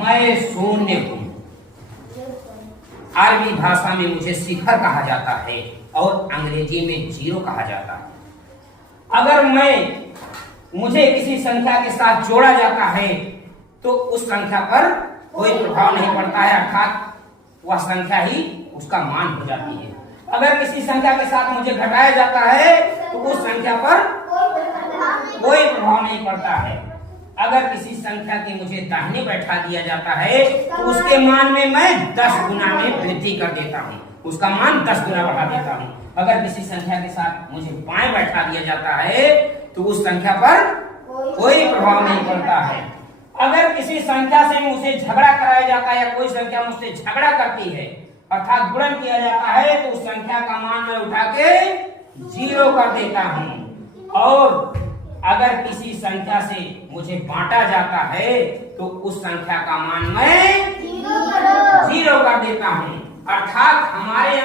मैं शून्य हूँ। अरबी भाषा में मुझे सिफर कहा जाता है और अंग्रेजी में जीरो कहा जाता है। अगर मुझे किसी संख्या के साथ जोड़ा जाता है तो उस संख्या पर कोई प्रभाव नहीं पड़ता है, अर्थात वह संख्या ही उसका मान हो जाती है। अगर किसी संख्या के साथ मुझे घटाया जाता है तो उस संख्या पर कोई प्रभाव नहीं पड़ता है। अगर किसी संख्या के मुझे दाहिने बैठा दिया जाता है तो उसके मान में मैं 10 गुना में वृद्धि कर देता हूँ, उसका मान 10 गुना बढ़ा देता हूँ। अगर किसी संख्या के साथ मुझे बाएं बैठा दिया जाता है तो उस संख्या पर कोई प्रभाव नहीं पड़ता है। अगर किसी संख्या से मुझे झगड़ा कराया जाता है या कोई संख्या मुझसे झगड़ा करती है अर्थात गुणन किया जाता है तो उस संख्या का मान मैं उठा के 0 कर देता हूँ। और अगर किसी संख्या से मुझे बांटा जाता है तो उस संख्या का मान मैं 0 कर देता हूँ। अर्थात हमारे